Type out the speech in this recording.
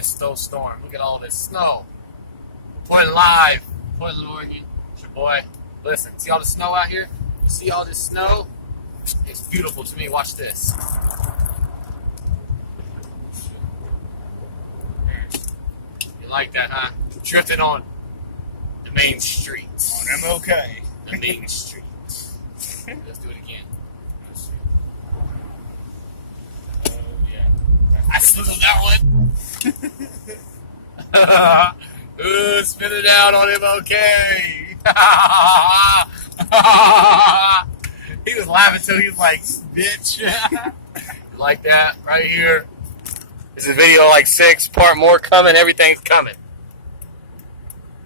this snowstorm. Look at all this snow. Portland live, Portland, Oregon. It's your boy. Listen, see all the snow out here? You see all this snow? It's beautiful to me. Watch this. You like that, huh? Drifting on the main streets. On MOK. The main street. Let's do it again. Oh, yeah. I slid that one. Spin it out on MOK. He was laughing till he was like, bitch. Like that right here. This is video like 6, part more coming. Everything's coming.